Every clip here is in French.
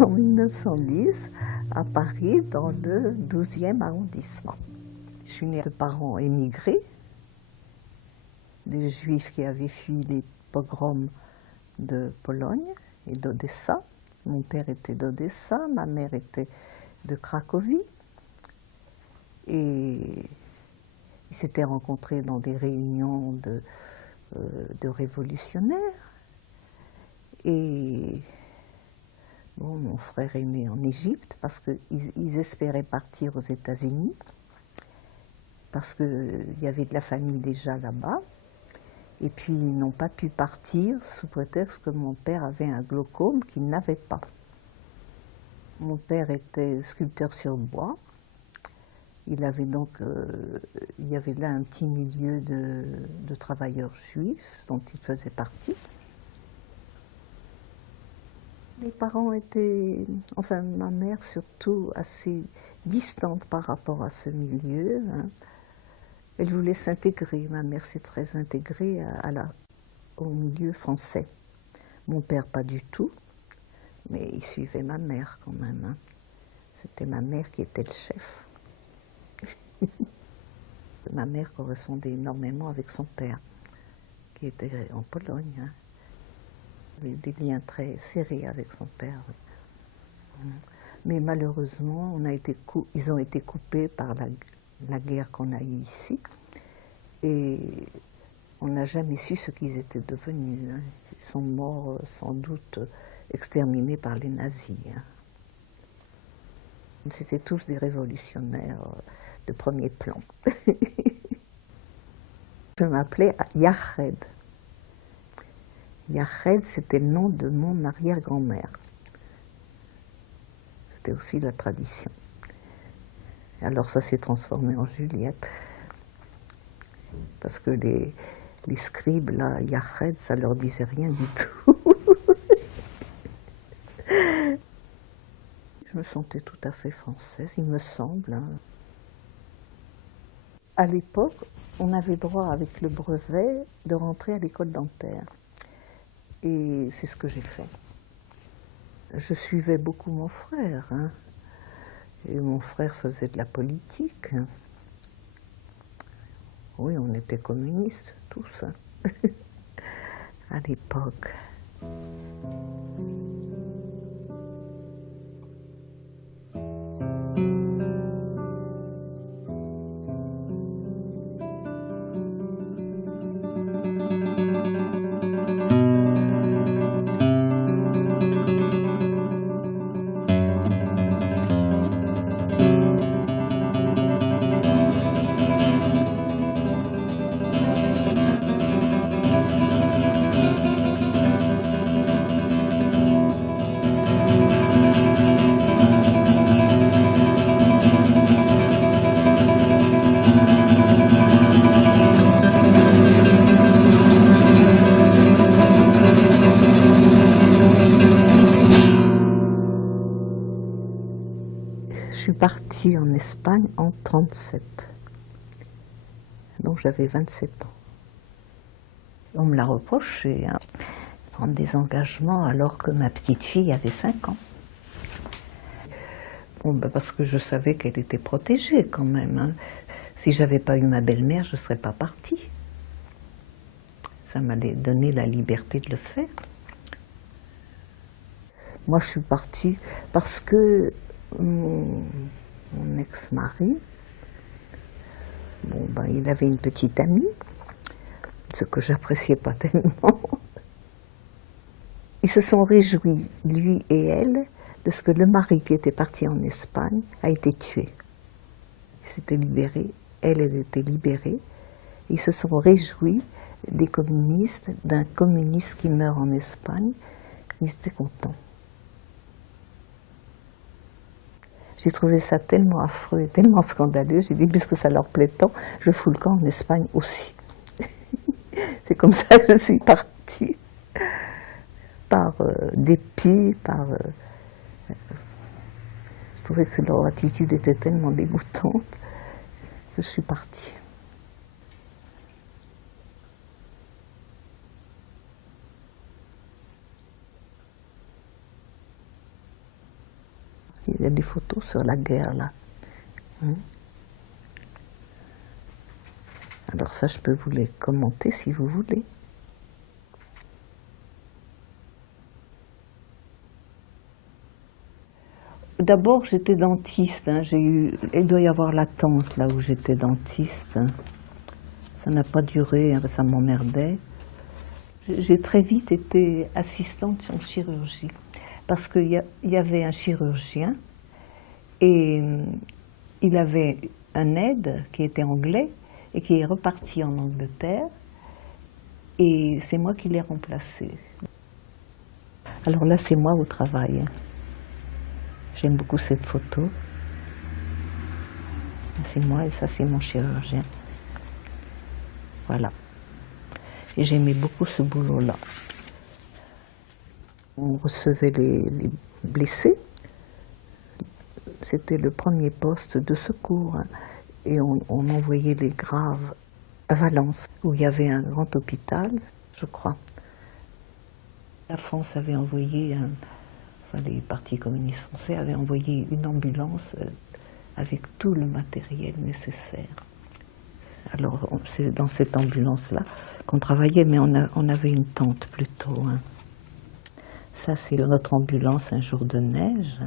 en 1910 à Paris, dans le 12e arrondissement. Je suis née de parents émigrés, des juifs qui avaient fui les pogroms de Pologne et d'Odessa. Mon père était d'Odessa, ma mère était de Cracovie. Et ils s'étaient rencontrés dans des réunions de révolutionnaires. Et bon, mon frère est né en Égypte parce qu'ils espéraient partir aux États-Unis, parce qu'il y avait de la famille déjà là-bas. Et puis ils n'ont pas pu partir sous prétexte que mon père avait un glaucome qu'il n'avait pas. Mon père était sculpteur sur bois. Il avait donc, il y avait là un petit milieu de travailleurs juifs dont il faisait partie. Les parents étaient, enfin ma mère surtout, assez distante par rapport à ce milieu. Hein. Elle voulait s'intégrer, ma mère s'est très intégrée au milieu français. Mon père pas du tout, mais il suivait ma mère quand même. Hein. C'était ma mère qui était le chef. Ma mère correspondait énormément avec son père, qui était en Pologne. Hein. Il avait des liens très serrés avec son père. Mais malheureusement, ils ont été coupés par la guerre qu'on a eue ici. Et on n'a jamais su ce qu'ils étaient devenus. Hein. Ils sont morts, sans doute, exterminés par les nazis. Hein. C'était tous des révolutionnaires de premier plan. Je m'appelais Yached. Yached, c'était le nom de mon arrière-grand-mère. C'était aussi la tradition. Alors ça s'est transformé en Juliette. Parce que les scribes, là, Yached, ça leur disait rien du tout. Je me sentais tout à fait française, il me semble. Hein. À l'époque, on avait droit, avec le brevet, de rentrer à l'école dentaire. Et c'est ce que j'ai fait. Je suivais beaucoup mon frère. Hein. Et mon frère faisait de la politique. Hein. Oui, on était communistes, tous, hein. À l'époque. Je suis partie en Espagne en 1937, donc j'avais 27 ans. On me l'a reproché, hein, prendre des engagements alors que ma petite fille avait 5 ans. Bon, ben parce que je savais qu'elle était protégée quand même. Hein. Si j'avais pas eu ma belle-mère, je ne serais pas partie. Ça m'allait donner la liberté de le faire. Moi, je suis partie parce que mon ex-mari, bon, ben, il avait une petite amie, ce que j'appréciais pas tellement. Ils se sont réjouis, lui et elle, de ce que le mari qui était parti en Espagne a été tué. Il s'était libéré, elle était libérée. Ils se sont réjouis des communistes, d'un communiste qui meurt en Espagne. Ils étaient contents. J'ai trouvé ça tellement affreux et tellement scandaleux. J'ai dit, puisque ça leur plaît tant, je fous le camp en Espagne aussi. C'est comme ça que je suis partie. Par dépit, je trouvais que leur attitude était tellement dégoûtante que je suis partie. il y a des photos sur la guerre, là. Alors ça, je peux vous les commenter si vous voulez. D'abord, j'étais dentiste. Il doit y avoir l'attente là où j'étais dentiste. Ça n'a pas duré, ça m'emmerdait. J'ai très vite été assistante en chirurgie parce qu'il y avait un chirurgien et il avait un aide qui était anglais et qui est reparti en Angleterre et c'est moi qui l'ai remplacé. Alors là, c'est moi au travail. J'aime beaucoup cette photo. C'est moi et ça, c'est mon chirurgien. Voilà. Et j'aimais beaucoup ce boulot-là. On recevait les blessés. C'était le premier poste de secours. Et on envoyait les graves à Valence, où il y avait un grand hôpital, je crois. La France avait envoyé, les partis communistes français avaient envoyé une ambulance avec tout le matériel nécessaire. Alors, c'est dans cette ambulance-là qu'on travaillait, mais on avait une tente plutôt. Ça, c'est notre ambulance un jour de neige.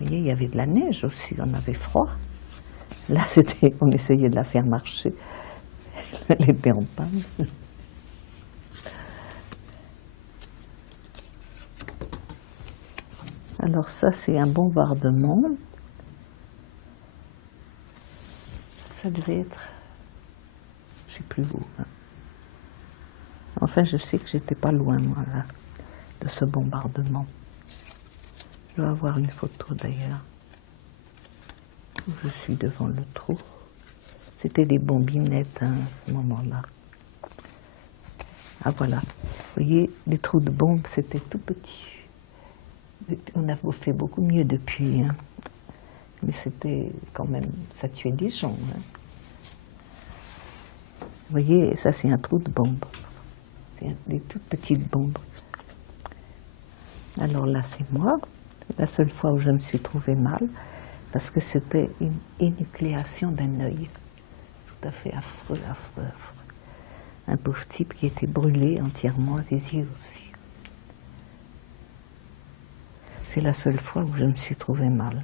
Vous voyez, il y avait de la neige aussi, on avait froid. Là, on essayait de la faire marcher. Elle était en panne. Alors ça, c'est un bombardement. Ça devait être, je ne sais plus où. Enfin, je sais que j'étais pas loin, moi, là, de ce bombardement. Je dois avoir une photo, d'ailleurs, où je suis devant le trou. C'était des bombinettes, à ce moment-là. Ah, voilà. Vous voyez, les trous de bombes, c'était tout petit. On a fait beaucoup mieux depuis, mais c'était quand même, ça tuait des gens. Vous voyez, ça c'est un trou de bombe. C'est des toutes petites bombes. Alors là, c'est moi. La seule fois où je me suis trouvée mal, parce que c'était une énucléation d'un œil. Tout à fait affreux, affreux, affreux. Un pauvre type qui était brûlé entièrement, les yeux aussi. C'est la seule fois où je me suis trouvée mal.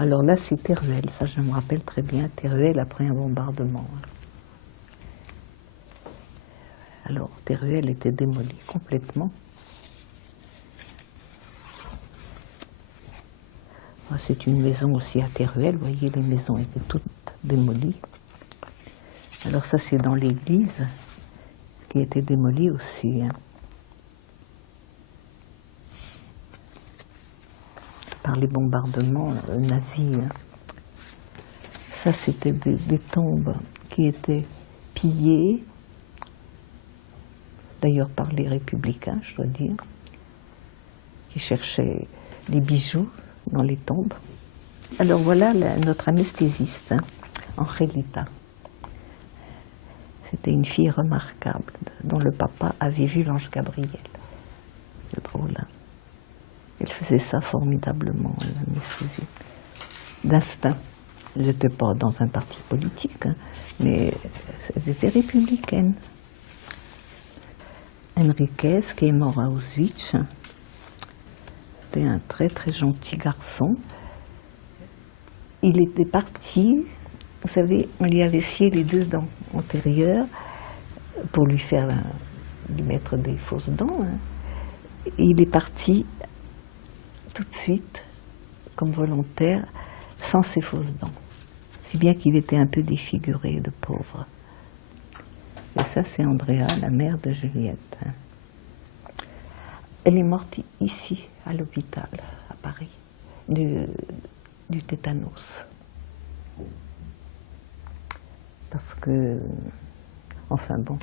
Alors là, c'est Teruel, ça je me rappelle très bien, Teruel après un bombardement. Alors, Teruel était démoli complètement. C'est une maison aussi à Teruel, vous voyez, les maisons étaient toutes démolies. Alors ça, c'est dans l'église, qui était démolie aussi. Par les bombardements nazis. Ça, c'était des tombes qui étaient pillées, d'ailleurs par les républicains, je dois dire, qui cherchaient les bijoux dans les tombes. Alors voilà notre anesthésiste, Angelita. C'était une fille remarquable, dont le papa avait vu l'ange Gabriel. C'est drôle, hein. Elle faisait ça formidablement, l'anesthésie. D'instinct. Elle n'était pas dans un parti politique, mais elles étaient républicaines. Enriquez, qui est mort à Auschwitz, c'était un très très gentil garçon. Il était parti, vous savez, on lui avait scié les 2 dents antérieures pour lui mettre des fausses dents. Et il est parti tout de suite, comme volontaire, sans ses fausses dents. Si bien qu'il était un peu défiguré, le pauvre. Et ça, c'est Andrea, la mère de Juliette. Elle est morte ici, à l'hôpital, à Paris, du tétanos. Parce que, enfin bon,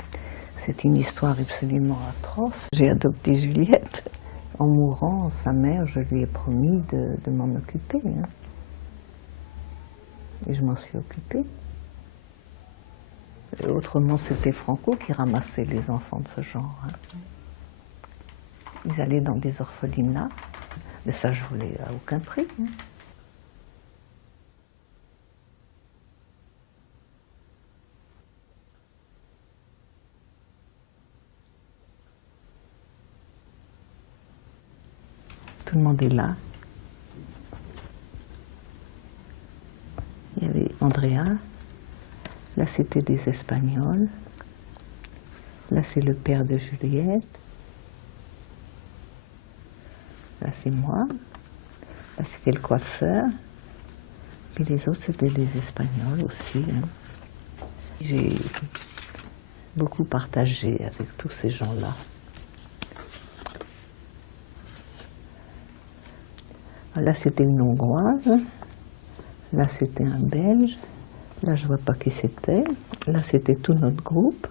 c'est une histoire absolument atroce. J'ai adopté Juliette. En mourant, sa mère, je lui ai promis de m'en occuper. Et je m'en suis occupée. Et autrement, c'était Franco qui ramassait les enfants de ce genre. Hein. Ils allaient dans des orphelinats, mais ça, je voulais à aucun prix. Hein. Tout le monde est là. Il y avait Andrea. Là, c'était des Espagnols. Là, c'est le père de Juliette. Là, c'est moi. Là, c'était le coiffeur. Puis les autres, c'était des Espagnols aussi. Hein. J'ai beaucoup partagé avec tous ces gens-là. Là, c'était une Hongroise. Là, c'était un Belge. Là, je ne vois pas qui c'était. Là, c'était tout notre groupe.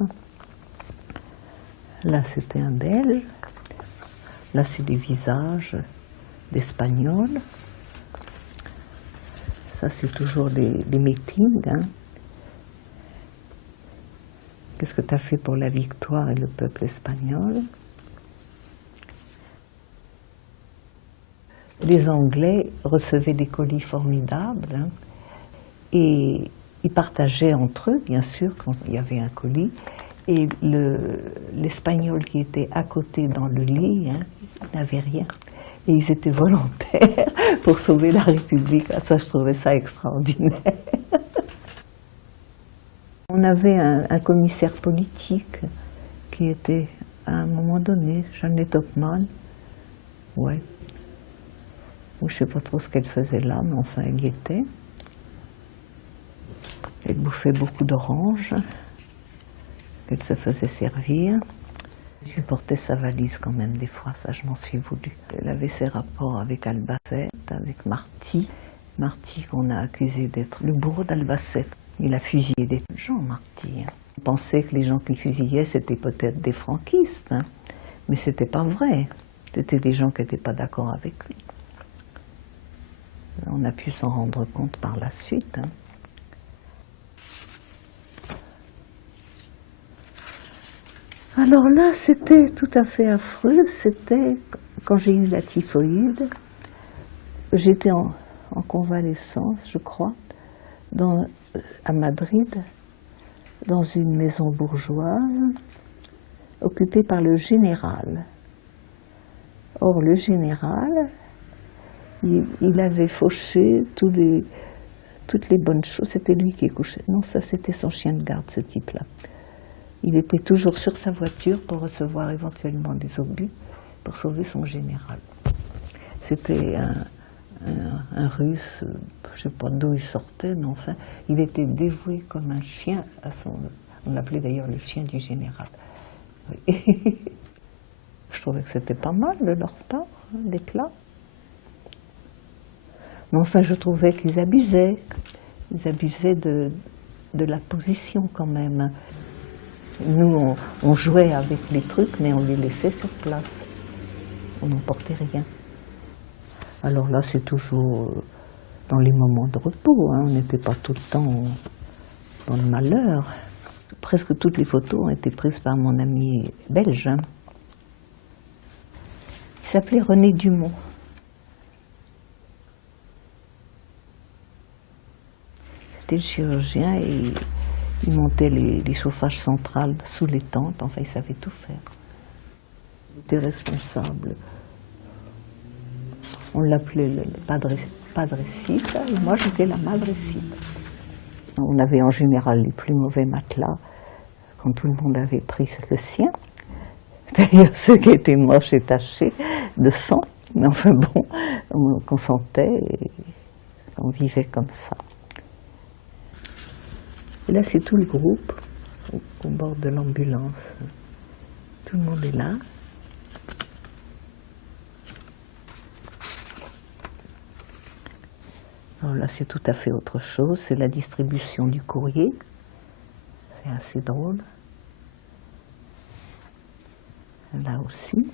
Là, c'était un Belge. Là, c'est des visages d'Espagnols. Ça, c'est toujours les meetings. Hein. Qu'est-ce que tu as fait pour la victoire et le peuple espagnol? Les Anglais recevaient des colis formidables. Hein, et ils partageaient entre eux, bien sûr, quand il y avait un colis. Et l'Espagnol qui était à côté dans le lit, hein, il n'avait rien. Et ils étaient volontaires pour sauver la République. Ça, je trouvais ça extraordinaire. On avait un commissaire politique qui était, à un moment donné, Jeannette Hopman. Ouais. Je ne sais pas trop ce qu'elle faisait là, mais enfin, elle y était. Elle bouffait beaucoup d'oranges. Elle se faisait servir. Je portais sa valise quand même des fois, ça je m'en suis voulu. Elle avait ses rapports avec Albacete, avec Marty. Marty qu'on a accusé d'être le bourreau d'Albacete. Il a fusillé des gens, Marty. On pensait que les gens qu'il fusillait, c'était peut-être des franquistes. Hein. Mais c'était pas vrai. C'était des gens qui n'étaient pas d'accord avec lui. On a pu s'en rendre compte par la suite. Hein. Alors là, c'était tout à fait affreux. C'était quand j'ai eu la typhoïde. J'étais en convalescence, je crois, à Madrid, dans une maison bourgeoise, occupée par le général. Or, le général, il avait fauché toutes les bonnes choses. C'était lui qui couchait. Non, ça c'était son chien de garde, ce type-là. Il était toujours sur sa voiture pour recevoir éventuellement des obus pour sauver son général. C'était un Russe, je ne sais pas d'où il sortait, mais enfin, il était dévoué comme un chien à son... On l'appelait d'ailleurs le chien du général. Oui. Je trouvais que c'était pas mal leur part, hein, les plats. Mais enfin, je trouvais qu'ils abusaient. Ils abusaient de la position quand même. Nous, on jouait avec les trucs, mais on les laissait sur place. On n'emportait rien. Alors là, c'est toujours dans les moments de repos. Hein. On n'était pas tout le temps dans le malheur. Presque toutes les photos ont été prises par mon ami belge. Hein. Il s'appelait René Dumont. C'était le chirurgien et il montait les chauffages centrales sous les tentes. Enfin, il savait tout faire. Il était responsable. On l'appelait le padrecita et moi j'étais la madrecita. On avait en général les plus mauvais matelas quand tout le monde avait pris le sien. D'ailleurs, ceux qui étaient moches et tachés de sang. Mais enfin bon, on consentait et on vivait comme ça. Et là, c'est tout le groupe au bord de l'ambulance. Tout le monde est là. Alors là, c'est tout à fait autre chose. C'est la distribution du courrier. C'est assez drôle. Là aussi.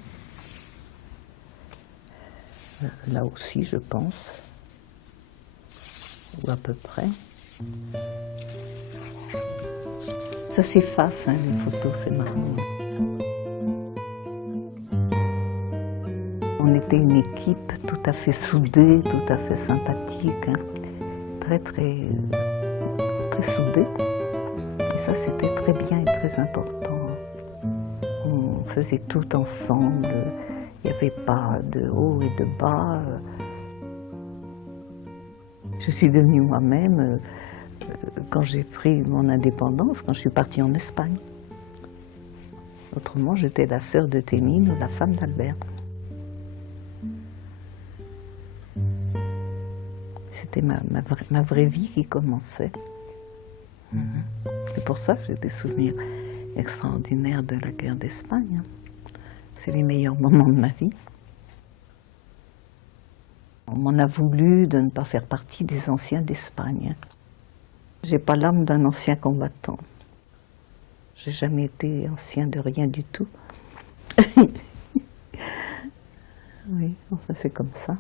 Là aussi, je pense. Ou à peu près. Ça s'efface, hein, les photos, c'est marrant. On était une équipe tout à fait soudée, tout à fait sympathique, hein. Très soudée. Et ça, c'était très bien et très important. On faisait tout ensemble. Il n'y avait pas de haut et de bas. Je suis devenue moi-même quand j'ai pris mon indépendance, quand je suis partie en Espagne. Autrement, j'étais la sœur de Thémine ou la femme d'Albert. C'était ma vraie vie qui commençait. C'est pour ça que j'ai des souvenirs extraordinaires de la guerre d'Espagne. C'est les meilleurs moments de ma vie. On m'en a voulu de ne pas faire partie des anciens d'Espagne. J'ai pas l'âme d'un ancien combattant. J'ai jamais été ancien de rien du tout. Oui, enfin c'est comme ça.